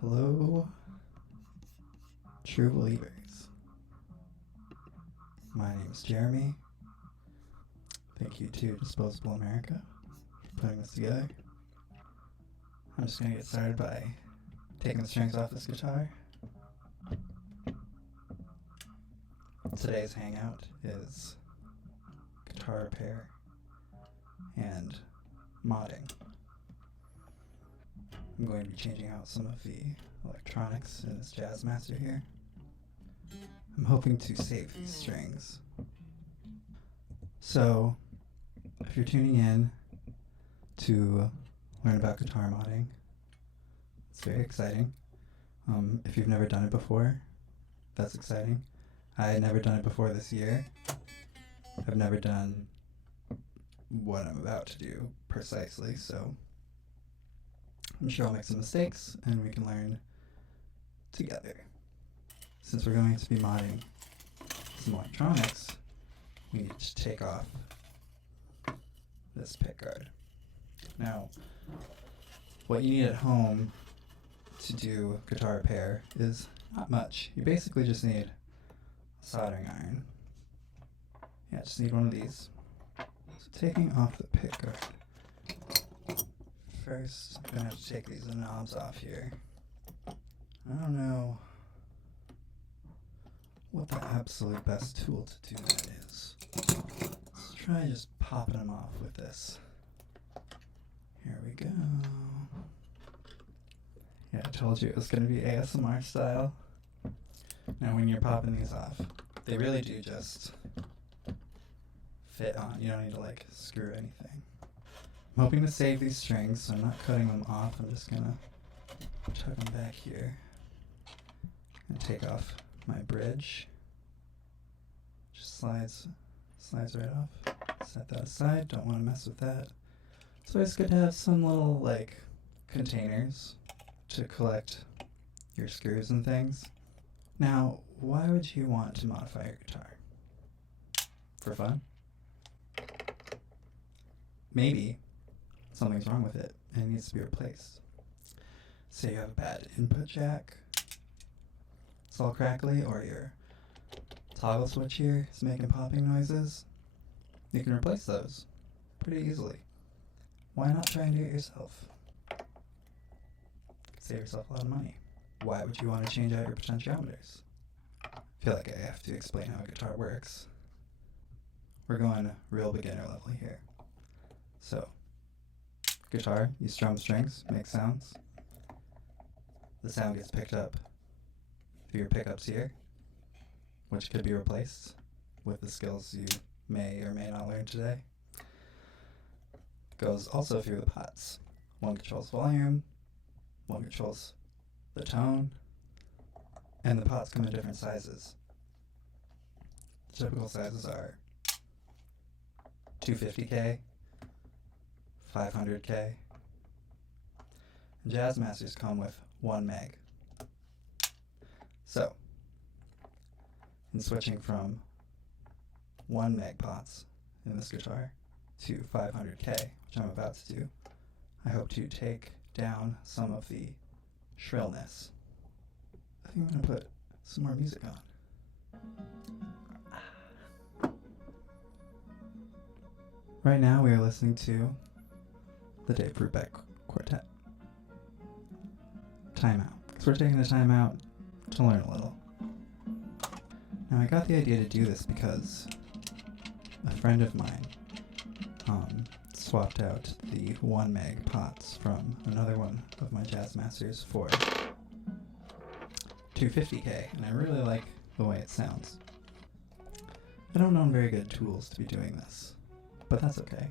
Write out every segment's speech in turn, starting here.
Hello, true believers. My name is Jeremy. Thank you to Disposable America for putting this together. I'm just going to get started by taking the strings off this guitar. Today's hangout is guitar repair and modding. I'm going to be changing out some of the electronics in this Jazzmaster here. I'm hoping to save these strings. So, if you're tuning in to learn about guitar modding, it's very exciting. If you've never done it before, that's exciting. I had never done it before this year. I've never done what I'm about to do precisely, so I'm sure I'll make some mistakes and we can learn together. Since we're going to be modding some electronics, we need to take off this pickguard. Now, what you need at home to do guitar repair is not much. You basically just need a soldering iron. Yeah, just need one of these. So taking off the pickguard. First, I'm going to have to take these knobs off here. I don't know what the absolute best tool to do that is. Let's try just popping them off with this. Here we go. Yeah, I told you it was going to be ASMR style. Now when you're popping these off, they really do just fit on. You don't need to screw anything. I'm hoping to save these strings, so I'm not cutting them off. I'm just going to tuck them back here and take off my bridge. Just slides right off. Set that aside. Don't want to mess with that. It's always good to have some little containers to collect your screws and things. Now, why would you want to modify your guitar? For fun? Maybe something's wrong with it and it needs to be replaced. Say you have a bad input jack, it's all crackly, or your toggle switch here is making popping noises. You can replace those pretty easily. Why not try and do it yourself? Save yourself a lot of money. Why would you want to change out your potentiometers? I feel like I have to explain how a guitar works. We're going real beginner level here. So, guitar, you strum strings, make sounds. The sound gets picked up through your pickups here, which could be replaced with the skills you may or may not learn today. Goes also through the pots. One controls volume, one controls the tone, and the pots come in different sizes. The typical sizes are 250K, 500K, and Jazzmasters come with 1 meg. So, in switching from 1 meg pots in this guitar to 500K, which I'm about to do, I hope to take down some of the shrillness. I think I'm going to put some more music on. Right now we are listening to the Dave Brubeck Quartet. Timeout. Because we're taking a timeout to learn a little. Now I got the idea to do this because a friend of mine swapped out the 1 meg pots from another one of my Jazzmasters for 250K, and I really like the way it sounds. I don't own very good tools to be doing this, but that's okay.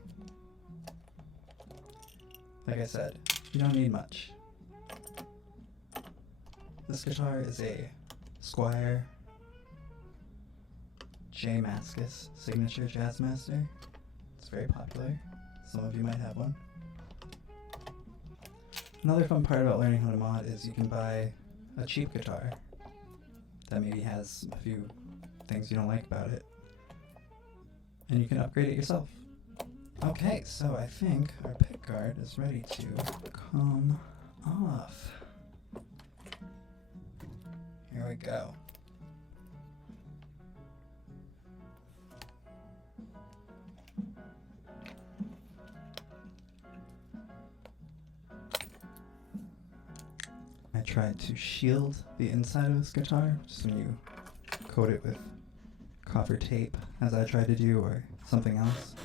Like I said, you don't need much. This guitar is a Squier J. Mascis signature Jazzmaster. It's very popular. Some of you might have one. Another fun part about learning how to mod is you can buy a cheap guitar that maybe has a few things you don't like about it, and you can upgrade it yourself. Okay, so I think our pickguard is ready to come off. go. I tried to shield the inside of this guitar, just when you coat it with copper tape, as I tried to do, or something else,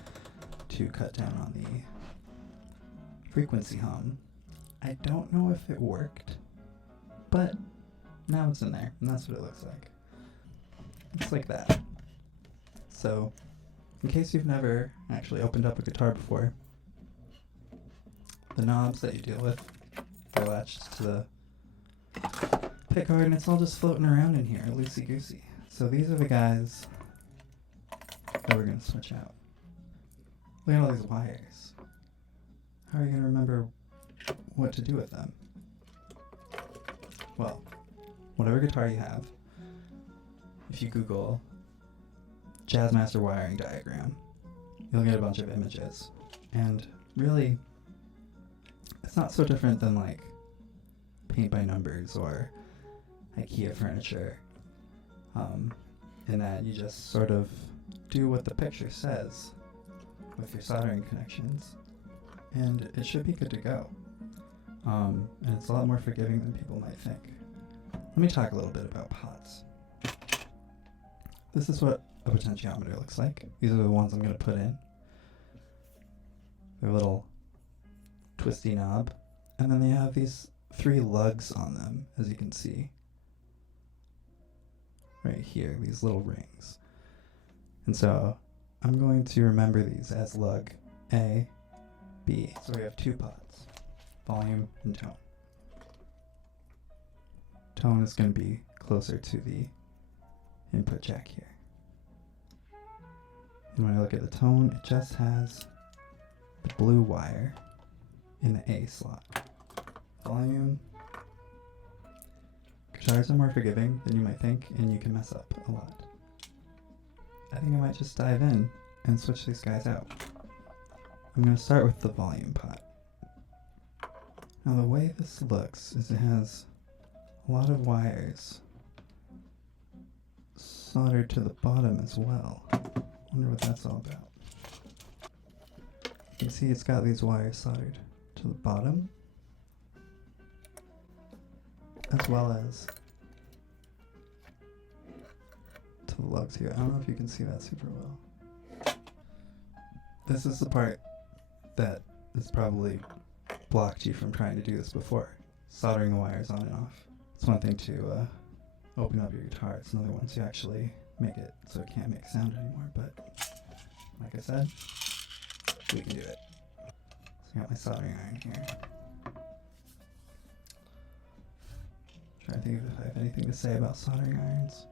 to cut down on the frequency hum. I don't know if it worked, but now it's in there, and that's what it looks like. It's like that. So, in case you've never actually opened up a guitar before, the knobs that you deal with are latched to the pickguard, and it's all just floating around in here, loosey-goosey. So these are the guys that we're going to switch out. Look at all these wires. How are you going to remember what to do with them? Well, whatever guitar you have, if you Google Jazzmaster wiring diagram, you'll get a bunch of images. And really, it's not so different than like paint by numbers or IKEA furniture, in that you just sort of do what the picture says with your soldering connections, and it should be good to go. And it's a lot more forgiving than people might think. Let me talk a little bit about pots. This is what a potentiometer looks like. These are the ones I'm going to put in. They're a little twisty knob, and then they have these 3 lugs on them, as you can see right here, these little rings. And so I'm going to remember these as lug A, B. So we have 2 pots, volume and tone. Tone is going to be closer to the input jack here. And when I look at the tone, it just has the blue wire in the A slot. Volume. Guitars are more forgiving than you might think, and you can mess up a lot. I think I might just dive in and switch these guys out. I'm going to start with the volume pot. Now the way this looks is it has a lot of wires soldered to the bottom as well. I wonder what that's all about. You can see it's got these wires soldered to the bottom, as well as to the lugs here. I don't know if you can see that super well. This is the part that has probably blocked you from trying to do this before. Soldering the wires on and off. It's one thing to open up your guitar. It's another one to actually make it so it can't make sound anymore. But like I said, we can do it. So I got my soldering iron here. Trying to think if I have anything to say about soldering irons.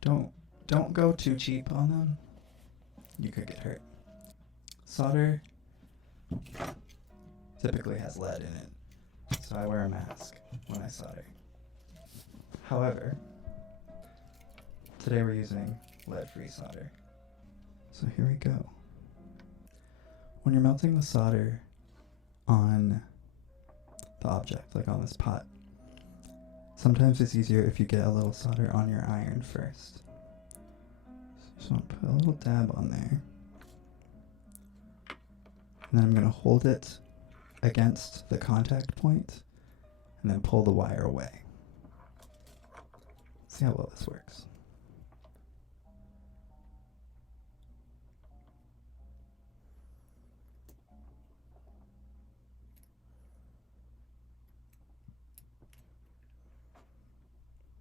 Don't go too cheap on them. You could get hurt. Solder typically has lead in it, so I wear a mask when I solder. However, today we're using lead-free solder. So here we go. When you're melting the solder on the object, like on this pot, sometimes it's easier if you get a little solder on your iron first. So just want to put a little dab on there. And then I'm going to hold it against the contact point and then pull the wire away. See how well this works.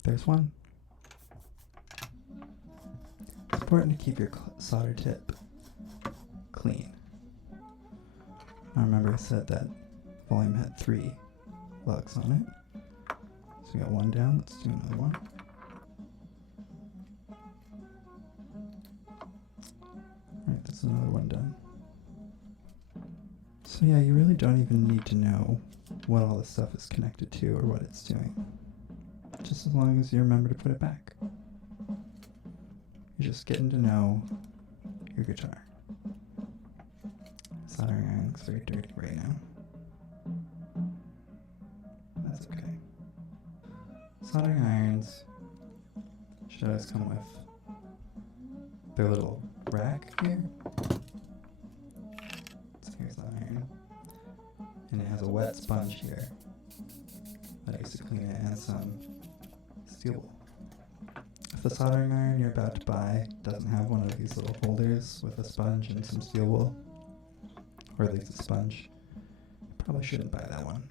There's one. It's important to keep your solder tip clean. I remember I said that volume had 3 lugs on it. So we got one down, let's do another one. Alright, that's another one done. So yeah, you really don't even need to know what all this stuff is connected to or what it's doing. Just as long as you remember to put it back. You're just getting to know your guitar. Soldering iron looks very dirty right now. That's okay. Soldering irons should always come with their little rack here. So here's the iron. And it has a wet sponge here that I used to clean it, and some steel wool. If the soldering iron you're about to buy doesn't have one of these little holders with a sponge and some steel wool, or at least a sponge, you probably shouldn't buy that one.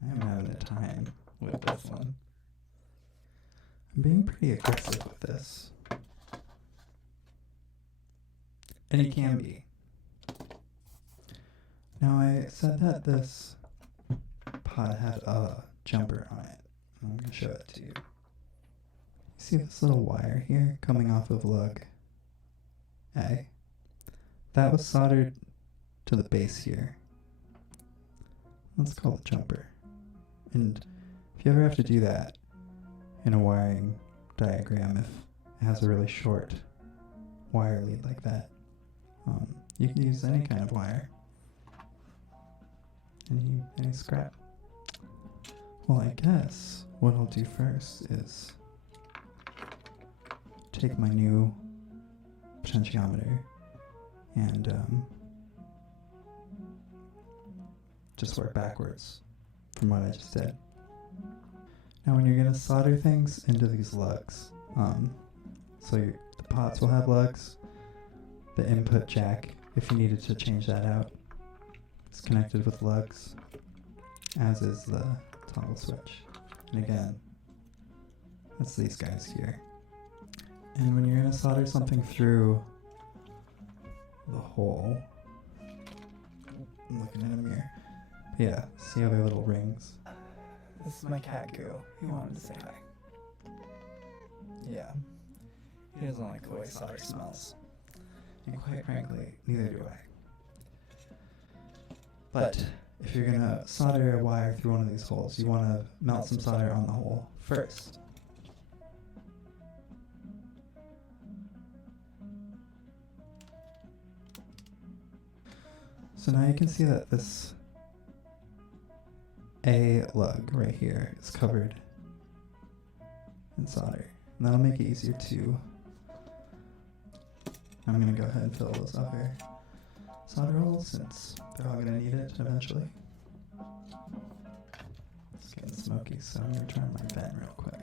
I am having a time with this one. I'm being pretty aggressive with this. And he can be. Now I said that this pot had a jumper on it. I'm going to show it to you. You see this little wire here coming off of lug A? That was soldered to the base here. That's called a jumper. And if you ever have to do that in a wiring diagram, if it has a really short wire lead like that, you can use any kind of wire. Any scrap. Well, I guess what I'll do first is take my new potentiometer and just work backwards from what I just did. Now when you're going to solder things into these lugs, so the pots will have lugs, the input jack, if you needed to change that out, it's connected with lugs, as is the toggle switch. And again, that's these guys here. And when you're going to solder something through the hole, I'm looking in a mirror. But yeah, see how they're little rings? This is my cat Goo. He wanted to say hi. Yeah. He doesn't like the way solder smells. And quite frankly, neither do I. But if you're going to solder a wire through one of these holes, you want to melt some solder on the hole first. So now you can see that this A lug right here is covered in solder. And that'll make it easier to... I'm going to go ahead and fill those other solder holes since they're all going to need it eventually. It's getting smoky, so I'm going to turn my vent real quick.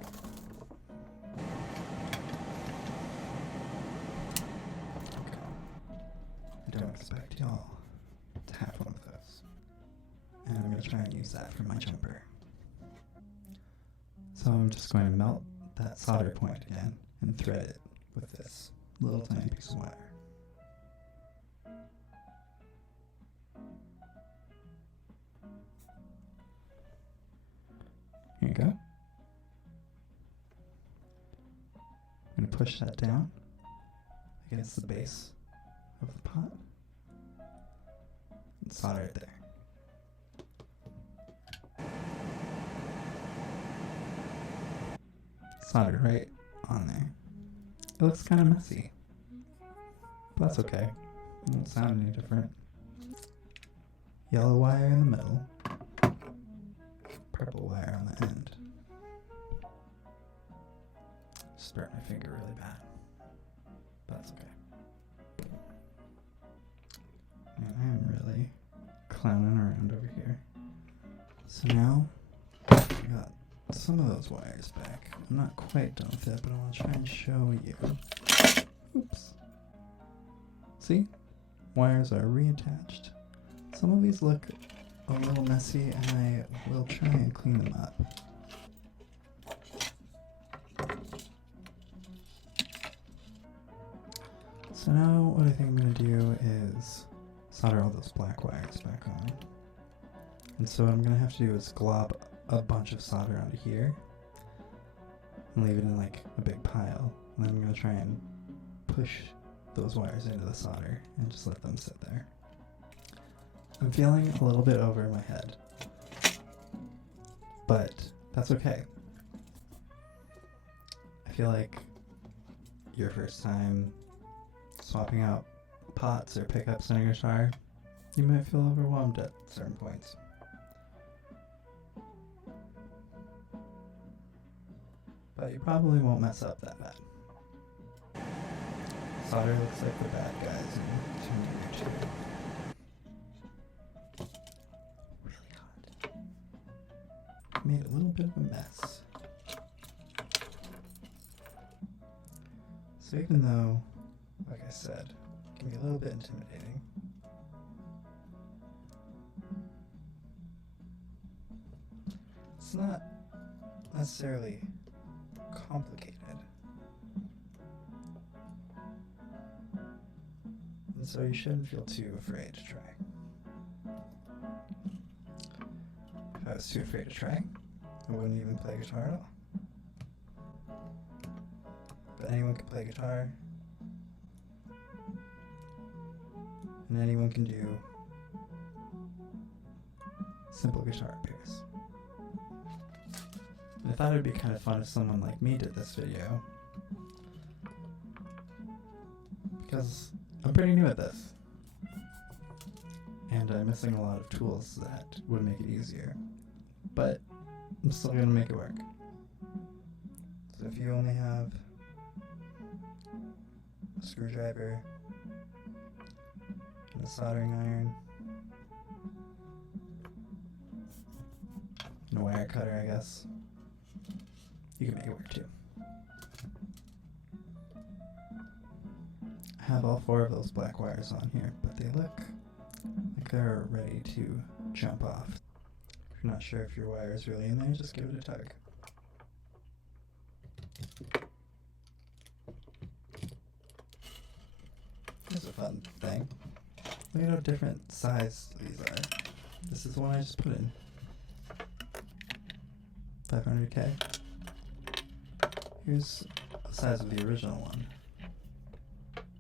Okay. I don't expect y'all to have one of those. And I'm going to try and use that for my jumper. So I'm just going to melt that solder point again and thread it with this little tiny piece of wire. Here you go. I'm going to push that down against the base of the pot and solder it there. Soldered right on there. It looks kind of messy, but that's okay. It won't sound any different. Yellow wire in the middle, purple wire on the end. Just burnt my finger really bad, but that's okay. Man, I am really clowning around over here. So now, I got some of those wires back. I'm not quite done with it, but I want to try and show you. Oops. See? Wires are reattached. Some of these look a little messy, and I will try and clean them up. So now what I think I'm going to do is solder all those black wires back on. And so what I'm going to have to do is glob a bunch of solder onto here and leave it in like a big pile. And then I'm going to try and push those wires into the solder and just let them sit there. I'm feeling a little bit over my head, but that's okay. I feel like your first time swapping out pots or pickups in a guitar, you might feel overwhelmed at certain points. but you probably won't mess up that bad. Solder looks like the bad guys in Terminator 2. Really hot. Made a little bit of a mess. So even though, like I said, it can be a little bit intimidating, it's not necessarily complicated. And so you shouldn't feel too afraid to try. If I was too afraid to try, I wouldn't even play guitar at all. But anyone can play guitar, and anyone can do simple guitar repairs. And I thought it would be kind of fun if someone like me did this video, because I'm pretty new at this, and I'm missing a lot of tools that would make it easier, but I'm still going to make it work. So if you only have a screwdriver and a soldering iron and a wire cutter, I guess, you can make it work too. I have all 4 of those black wires on here, but they look like they're ready to jump off. If you're not sure if your wire is really in there, just give it a tug. Here's a fun thing. Look at how different sized these are. This is the one I just put in. 500K. Here's the size of the original one.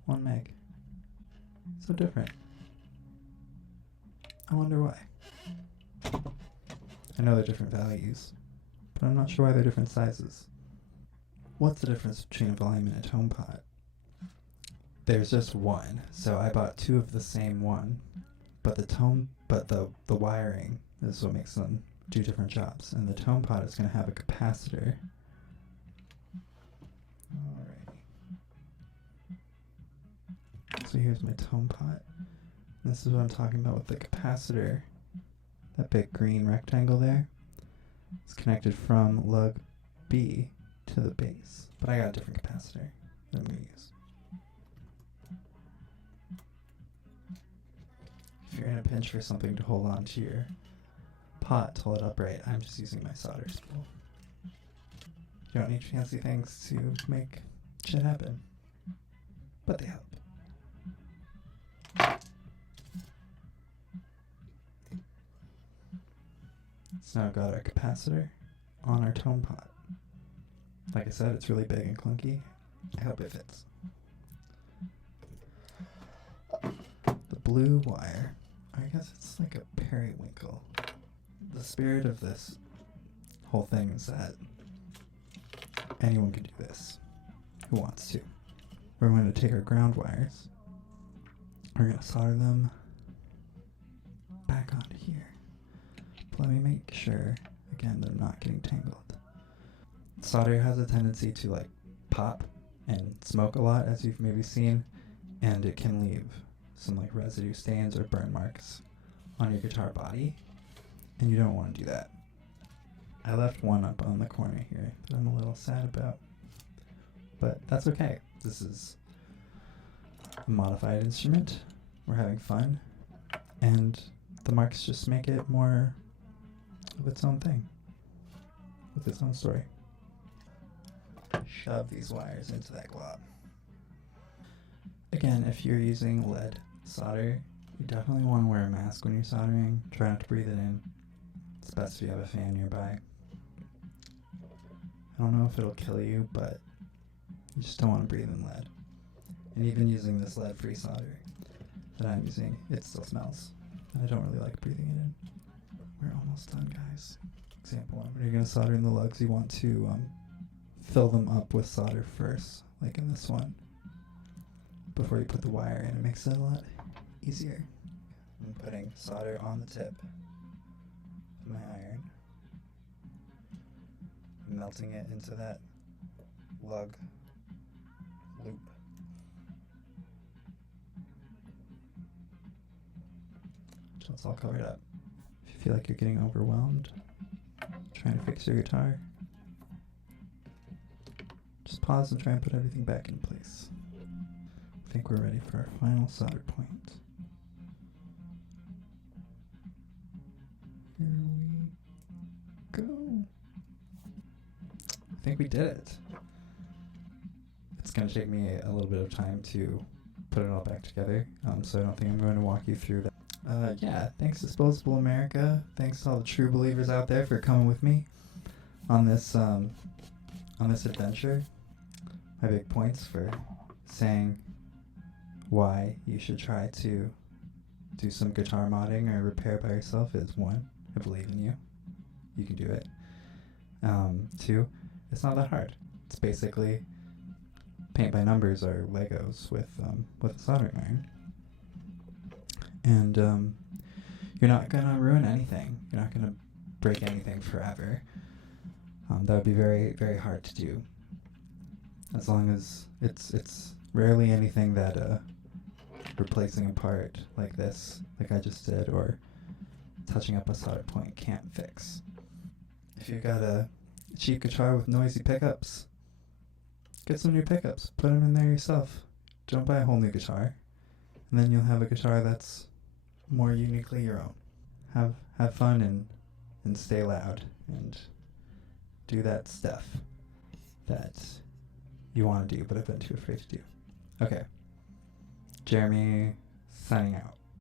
1 meg. So different. I wonder why. I know they're different values, but I'm not sure why they're different sizes. What's the difference between a volume and a tone pot? There's just one, so I bought 2 of the same one, but the wiring is what makes them do different jobs, and the tone pot is going to have a capacitor. Alrighty. So here's my tone pot. And this is what I'm talking about with the capacitor. That big green rectangle there. It's connected from lug B to the base, but I got a different capacitor that I'm going to use. If you're in a pinch for something to hold on to your pot to hold it upright, I'm just using my solder spool. You don't need fancy things to make shit happen, but they help. So now I've got our capacitor on our tone pot. Like I said, it's really big and clunky. I hope it fits. The blue wire, I guess it's like a periwinkle. The spirit of this whole thing is that anyone can do this who wants to. We're going to take our ground wires, we're going to solder them back onto here. But let me make sure, again, they're not getting tangled. Solder has a tendency to like pop and smoke a lot, as you've maybe seen, and it can leave some like residue stains or burn marks on your guitar body, and you don't want to do that. I left one up on the corner here that I'm a little sad about, but that's okay. This is a modified instrument. We're having fun, and the marks just make it more of its own thing, with its own story. Shove these wires into that glob. Again, if you're using lead solder, you definitely want to wear a mask when you're soldering. Try not to breathe it in. It's best if you have a fan nearby. I don't know if it'll kill you, but you just don't want to breathe in lead. And even using this lead-free solder that I'm using, it still smells. And I don't really like breathing it in. We're almost done, guys. Example 1, when you're going to solder in the lugs, you want to fill them up with solder first, like in this one, before you put the wire in. It makes it a lot easier. I'm putting solder on the tip of my iron, melting it into that lug loop. So it's all covered up. If you feel like you're getting overwhelmed trying to fix your guitar, just pause and try and put everything back in place. I think we're ready for our final solder point. Here we go. I think we did it. It's going to take me a little bit of time to put it all back together, so I don't think I'm going to walk you through that. Yeah, thanks Disposable America. Thanks to all the true believers out there for coming with me on this adventure. My big points for saying why you should try to do some guitar modding or repair by yourself is 1, I believe in you. You can do it. 2, it's not that hard. It's basically paint by numbers or Legos with a soldering iron. And you're not gonna ruin anything. You're not gonna break anything forever. That would be very, very hard to do. As long as it's rarely anything that replacing a part like this, like I just did, or touching up a solder point can't fix. If you've got a cheap guitar with noisy pickups, get some new pickups. Put them in there yourself. Don't buy a whole new guitar. And then you'll have a guitar that's more uniquely your own. Have fun and stay loud and do that stuff that you want to do but have been too afraid to do. Okay. Jeremy signing out.